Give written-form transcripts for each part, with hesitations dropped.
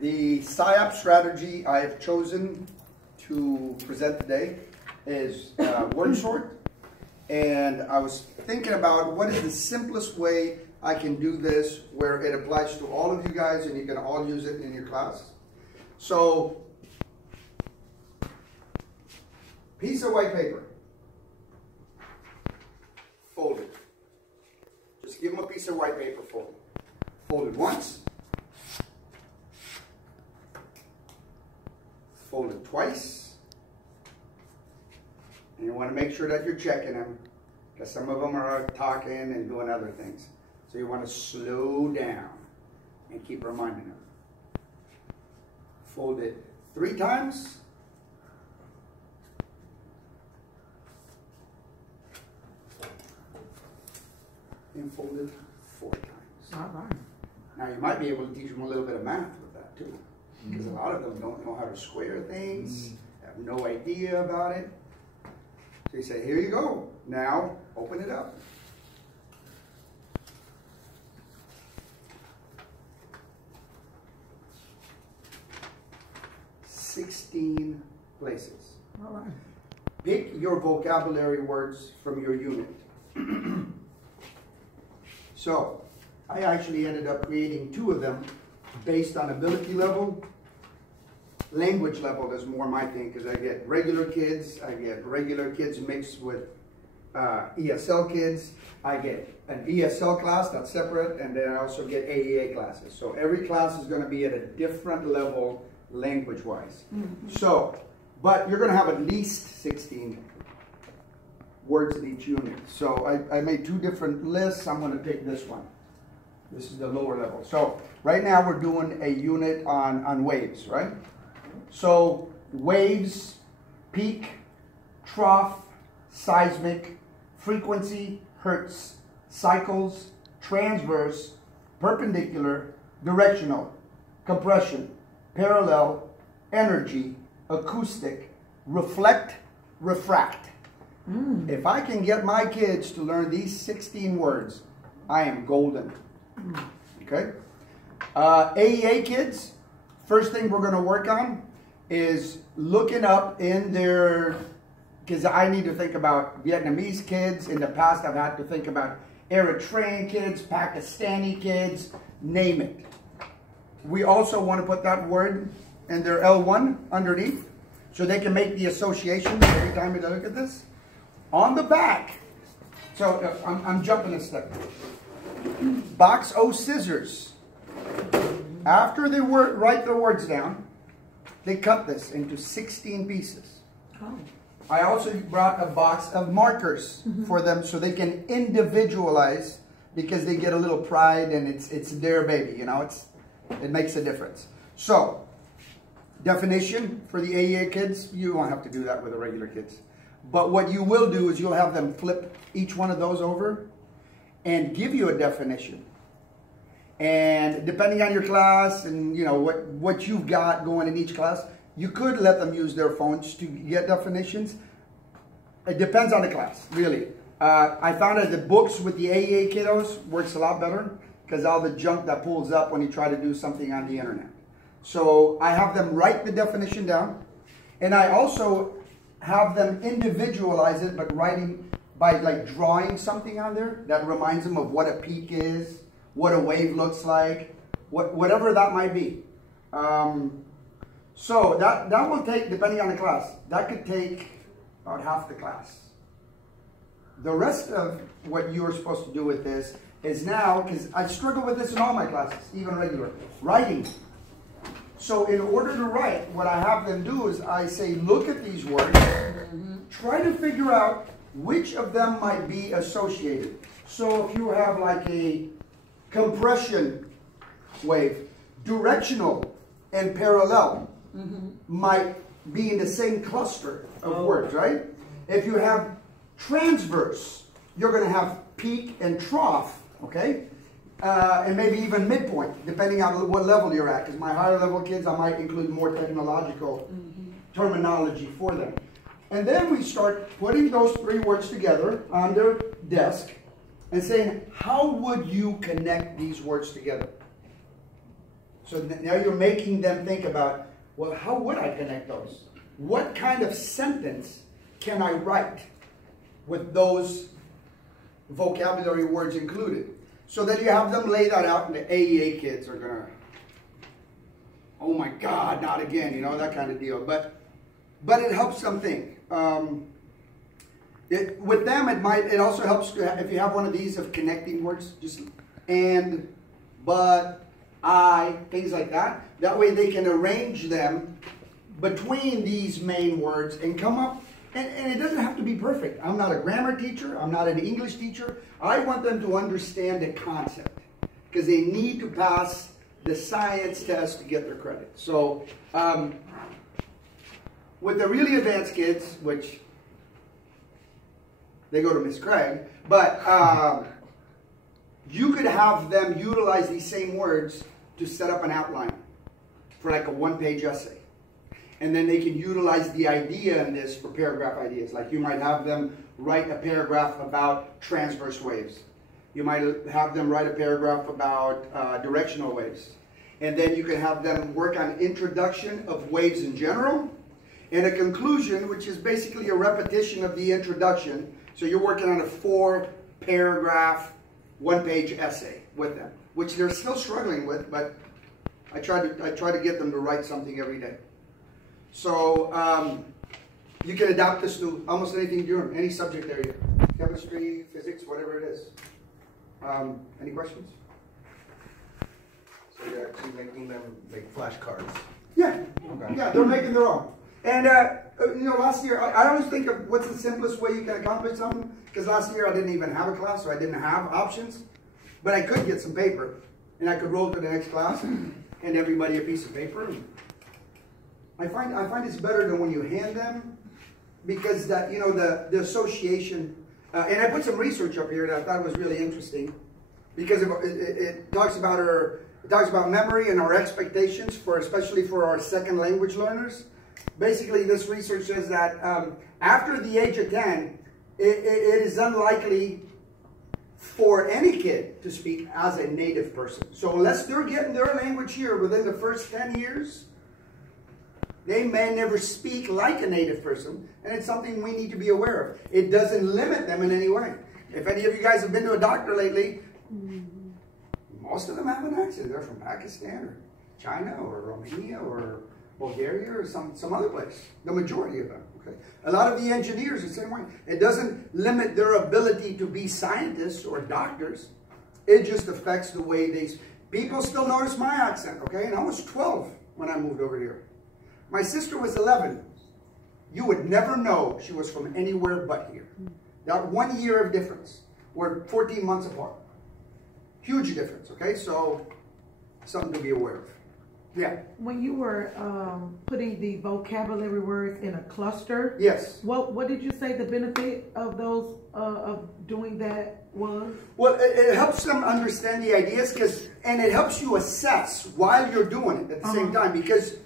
The SIOP strategy I have chosen to present today is word sort. And I was thinking about what is the simplest way I can do this where it applies to all of you guys and you can all use it in your class. So, piece of white paper, fold it. Just give them a piece of white paper folded. Fold it once, fold it twice, and you want to make sure that you're checking them because some of them are talking and doing other things. So you want to slow down and keep reminding them. Fold it 3 times. And fold it 4 times. All right. Now you might be able to teach them a little bit of math with that too. Because a lot of them don't know how to square things, have no idea about it. So you say, here you go. Now open it up. "16 places. All right. Pick your vocabulary words from your unit. So, I actually ended up creating 2 of them based on ability level. Language level is more my thing because I get regular kids mixed with ESL kids. I get an ESL class that's separate, and then I also get AEA classes. So every class is going to be at a different level language-wise. So, but you're going to have at least 16 words in each unit. So I made 2 different lists. I'm going to take this one. This is the lower level. So right now we're doing a unit on waves, right? So waves, peak, trough, seismic, frequency, hertz, cycles, transverse, perpendicular, directional, compression, parallel, energy, acoustic, reflect, refract. If I can get my kids to learn these 16 words, I am golden. Okay? AEA kids, first thing we're going to work on is looking up in their, because I need to think about Vietnamese kids. In the past, I've had to think about Eritrean kids, Pakistani kids, name it. We also want to put that word in their L1 underneath so they can make the association every time they look at this. On the back, so I'm jumping a step. Box O scissors. After they write their words down, they cut this into 16 pieces. Oh. I also brought a box of markers for them so they can individualize because they get a little pride and it's their baby, you know, it makes a difference. So, definition for the AEA kids, you won't have to do that with the regular kids. But what you will do is you'll have them flip each one of those over and give you a definition. And depending on your class and you know what you've got going in each class, you could let them use their phones to get definitions. It depends on the class, really. I found that the books with the AEA kiddos works a lot better because all the junk that pulls up when you try to do something on the internet. So I have them write the definition down, and I also have them individualize it, but writing by like drawing something on there that reminds them of what a peak is, what a wave looks like, whatever that might be. So that will take, depending on the class, that could take about half the class. The rest of what you're supposed to do with this is now, because I struggle with this in all my classes, even regular, writing. So in order to write, what I have them do is I say, look at these words, try to figure out which of them might be associated. So if you have like a compression wave, directional and parallel might be in the same cluster of words, right? If you have transverse, you're going to have peak and trough, okay? And maybe even midpoint, depending on what level you're at. Because my higher level kids, I might include more technological terminology for them. And then we start putting those 3 words together on their desk and saying, how would you connect these words together? So now you're making them think about, well, how would I connect those? What kind of sentence can I write with those vocabulary words included? So that you have them lay that out, and the AEA kids are gonna, oh my God, not again, you know, that kind of deal. But it helps them think. With them, it also helps if you have one of these of connecting words, just and, but, I, things like that. That way they can arrange them between these main words and come up, and it doesn't have to be perfect. I'm not a grammar teacher. I'm not an English teacher. I want them to understand the concept because they need to pass the science test to get their credit. So with the really advanced kids, which they go to Miss Craig, but you could have them utilize these same words to set up an outline for like a one-page essay. And then they can utilize the idea in this for paragraph ideas. Like you might have them write a paragraph about transverse waves. You might have them write a paragraph about directional waves. And then you can have them work on introduction of waves in general and a conclusion, which is basically a repetition of the introduction. So you're working on a 4-paragraph, one-page essay with them, which they're still struggling with, but I try to get them to write something every day. So you can adapt this to almost anything you're doing, any subject area, chemistry, physics, whatever it is. Any questions? So you're actually making them like flashcards. Yeah, okay. Yeah, they're making their own. And you know, last year I always think of what's the simplest way you can accomplish something. Because last year I didn't even have a class, so I didn't have options. But I could get some paper, and I could roll to the next class and hand everybody a piece of paper. I find it's better than when you hand them, because that, you know, the association. And I put some research up here that I thought was really interesting, because it talks about memory and our expectations for, especially for our second language learners. Basically, this research says that after the age of 10, it is unlikely for any kid to speak as a native person. So unless they're getting their language here within the first 10 years, they may never speak like a native person, and it's something we need to be aware of. It doesn't limit them in any way. If any of you guys have been to a doctor lately, most of them have an accent. They're from Pakistan or China or Romania or Bulgaria or some other place. The majority of them. Okay. A lot of the engineers are the same way. It doesn't limit their ability to be scientists or doctors. It just affects the way they... People still notice my accent, okay? And I was 12 when I moved over here. My sister was 11. You would never know she was from anywhere but here. That 1 year of difference. We're 14 months apart. Huge difference, okay? So, something to be aware of. Yeah. When you were putting the vocabulary words in a cluster, yes. What did you say the benefit of those of doing that was? Well, it helps them understand the ideas, and it helps you assess while you're doing it at the same time, because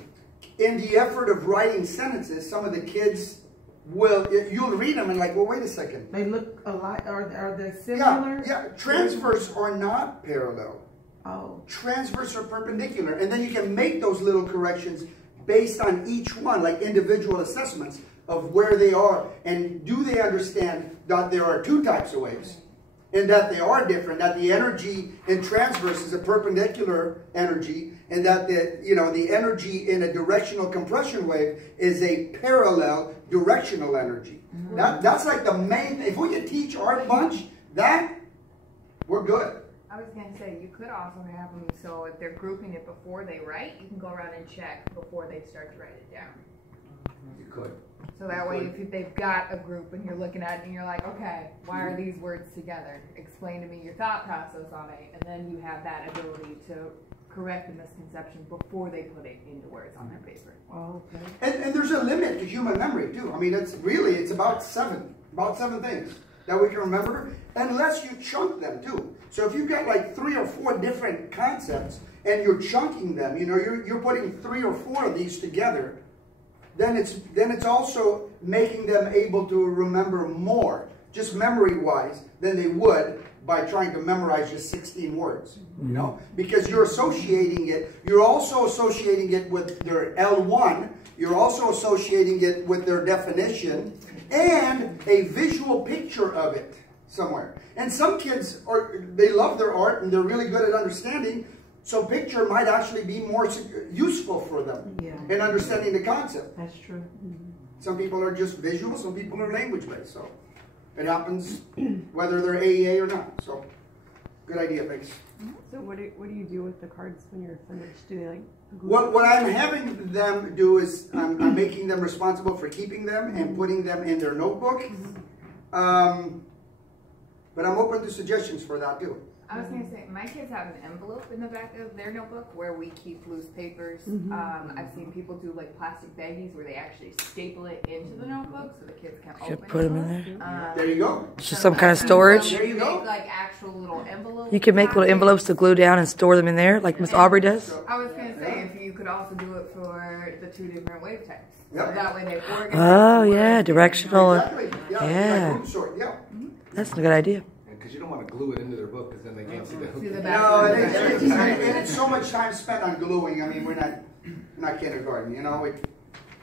in the effort of writing sentences, some of the kids you'll read them and like, well, wait a second. They look alike. Are they similar? Yeah. Transverse are not parallel. Oh. Transverse or perpendicular, and then you can make those little corrections based on each one, like individual assessments of where they are, and do they understand that there are two types of waves, and that they are different, that the energy in transverse is a perpendicular energy, and that the energy in a directional compression wave is a parallel directional energy. Mm-hmm. That's like the main thing. If we can teach our bunch that, we're good. I was going to say, you could also have them, so if they're grouping it before they write, you can go around and check before they start to write it down. You could. So that way, if they've got a group and you're looking at it and you're like, okay, why are these words together? Explain to me your thought process on it, and then you have that ability to correct the misconception before they put it into words on their paper. Oh, okay. And there's a limit to human memory, too. I mean, it's about seven things that we can remember, unless you chunk them too. So if you've got like 3 or 4 different concepts and you're chunking them, you're putting 3 or 4 of these together, then it's also making them able to remember more, just memory-wise, than they would by trying to memorize just 16 words, you know? Because you're associating it, you're also associating it with their L1, you're also associating it with their definition, and a visual picture of it somewhere. And some kids, they love their art and they're really good at understanding, so picture might actually be more useful for them in understanding the concept. That's true. Some people are just visual, some people are language-based, so it happens whether they're AEA or not. So, good idea, thanks. So what do you do with the cards when you're finished? Do they like glue What I'm having them do is I'm making them responsible for keeping them and putting them in their notebook. But I'm open to suggestions for that too. I was gonna say, my kids have an envelope in the back of their notebook where we keep loose papers. I've seen people do like plastic baggies where they actually staple it into the notebook so the kids can open it. Put them in there. There you go. It's just some kind of storage. There you go. Make like actual little envelopes. You can make little envelopes to glue down and store them in there, like Miss Aubrey does. I was gonna say, if you could also do it for the 2 different wave types. Yep. So that way they organize. Oh yeah, directional. Exactly. Yeah. Like group sort. Yeah. That's a good idea. Because you don't want to glue it into their book because then they can't see the hook. See the back. No, and it's so much time spent on gluing. I mean, we're not kindergarten, you know.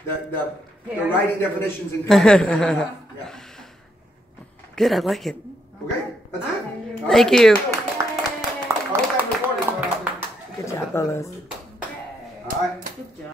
The writing definitions in yeah. Good, I like it. Okay, that's it. Thank you. I hope that recorded. Good job, Bolos. All right. Good job.